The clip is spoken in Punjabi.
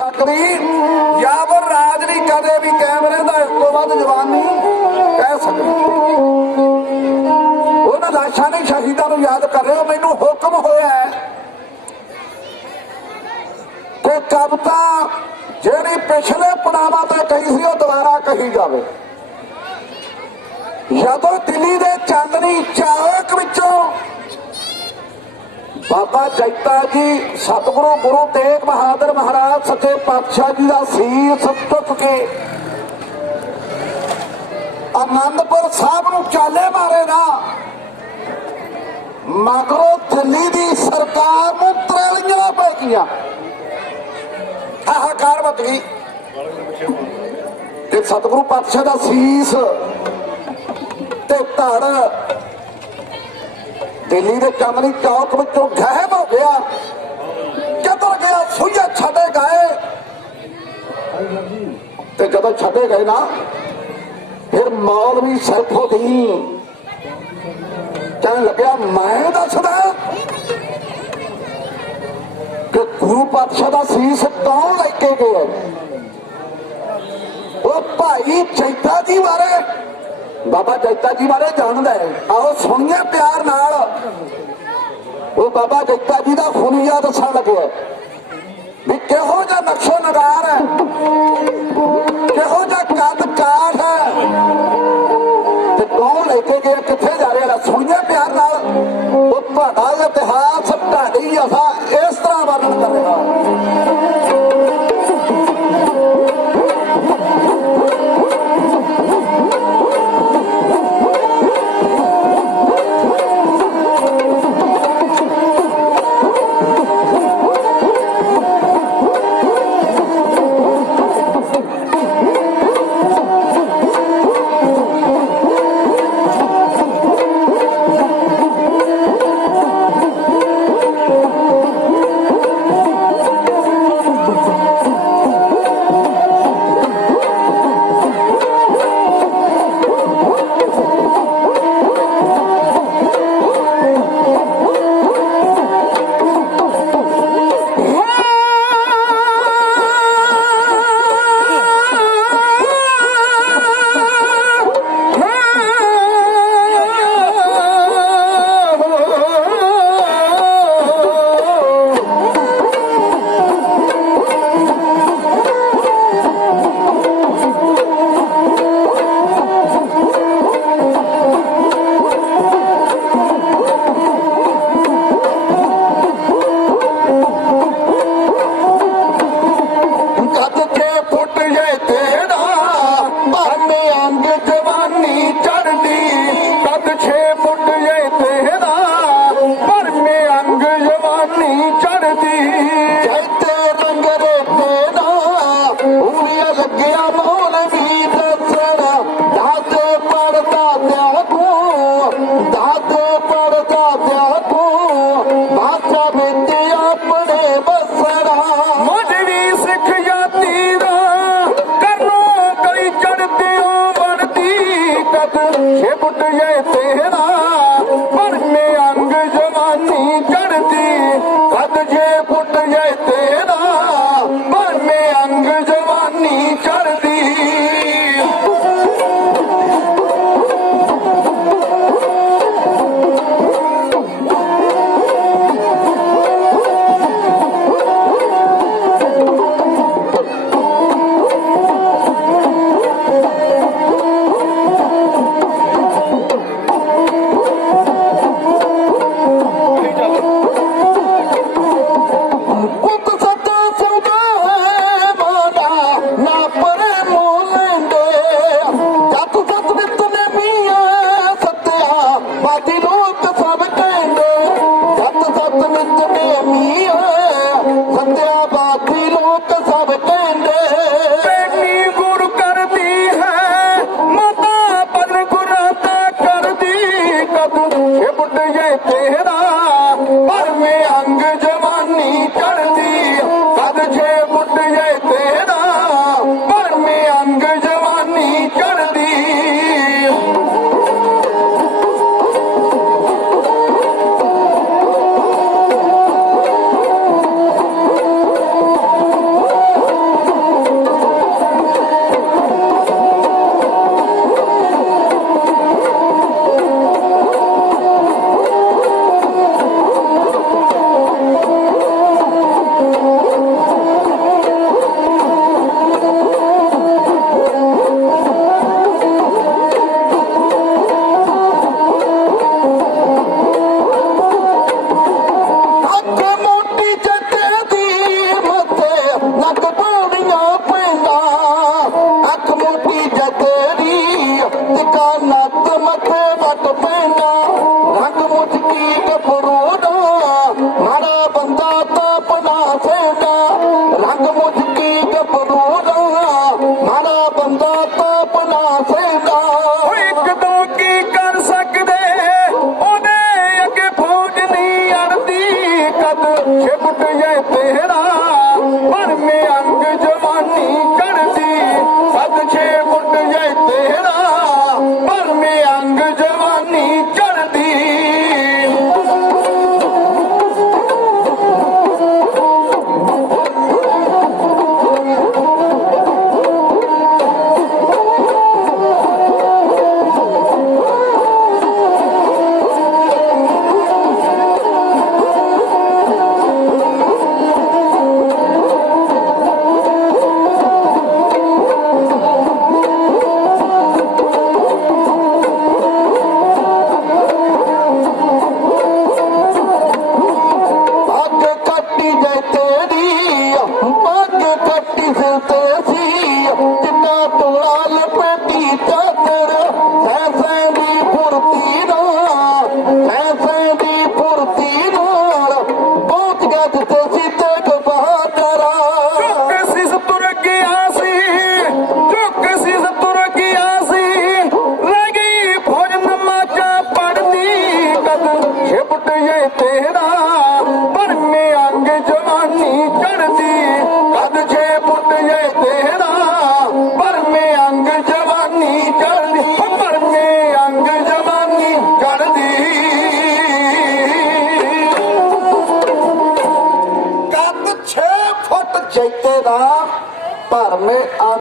ਸਕਦੀ ਯਾਵਰ ਰਾਜ ਨਹੀਂ, ਕਦੇ ਵੀ ਕੈਮਰੇ ਦਾ ਇਸ ਤੋਂ ਵੱਧ ਜਵਾਨ ਕਹਿ ਸਕਦੀ ਉਹਨਾਂ ਲਾਸ਼ਾਂ ਨੇ ਸ਼ਹੀਦਾਂ ਨੂੰ ਯਾਦ ਕਰ ਰਹੇ ਮੈਨੂੰ ਹੁਕਮ ਹੋਇਆ ਕਿ ਕਵਿਤਾ ਜਿਹੜੀ ਪਿਛਲੇ ਪੜਾਵਾਂ ਤੇ ਕਹੀ ਸੀ, ਉਹ ਦੁਬਾਰਾ ਕਹੀ ਜਾਵੇ। ਜਦੋਂ ਦਿੱਲੀ ਦੇ ਚਾਂਦਨੀ ਚੌਕ ਵਿੱਚੋਂ ਬਾਬਾ ਜੈਤਾ ਜੀ, ਸਤਿਗੁਰੂ ਗੁਰੂ ਤੇਗ ਬਹਾਦਰ ਮਹਾਰਾਜ ਸੱਚੇ ਪਾਤਸ਼ਾਹ ਜੀ ਦਾ ਸੀਸ ਟੁੱਟ ਕੇ ਆਨੰਦਪੁਰ ਸਾਹਿਬ ਨੂੰ ਚਾਲੇ ਮਾਰੇ ਨਾ ਮਗਰੋਂ ਦਿੱਲੀ ਦੀ ਸਰਕਾਰ ਨੂੰ ਤਰੇਲੀਆਂ ਪੈ ਗਈਆਂ। ਹਾਹਾਕਾਰ ਮਚ ਗਈ। ਤੇ ਸਤਿਗੁਰੂ ਪਾਤਸ਼ਾਹ ਦਾ ਸੀਸ ਤੇ ਧੜ ਦਿੱਲੀ ਦੇ ਚਾਂਦਨੀ ਚੌਕ ਵਿੱਚੋਂ ਗਾਇਬ ਹੋ ਗਿਆ। ਜਦੋਂ ਗਿਆ ਸੁਈਆ ਛੱਡੇ ਗਏ, ਤੇ ਜਦੋਂ ਛੱਡੇ ਗਏ ਨਾ, ਫਿਰ ਮੌਲਵੀ ਸਰਫੁਦੀਨ ਕਹਿਣ ਲੱਗਿਆ, ਮੈਂ ਦੱਸਦਾ ਕਿ ਗੁਰੂ ਪਾਤਸ਼ਾਹ ਦਾ ਸੀਸ ਕੌਣ ਲੈ ਕੇ ਗਿਆ ਉਹ ਭਾਈ ਚੈਤਾ ਜੀ ਬਾਰੇ ਬਾਬਾ ਜੈਤਾ ਜੀ ਬਾਰੇ ਜਾਣਦਾ ਹੈ। ਆਓ ਸੁਣੀਏ ਪਿਆਰ ਨਾਲ। ਉਹ ਬਾਬਾ ਜੈਤਾ ਜੀ ਦਾ ਖੁਨੀਆ ਦੱਸਣ ਲੱਗਿਆ। ਵੀ ਕਿਹੋ ਜਿਹਾ ਨਕਸ਼ੋ ਨਗਾਰ ਹੈ। ਕਦ ਛੇ ਫੁੱਟ ਜੇ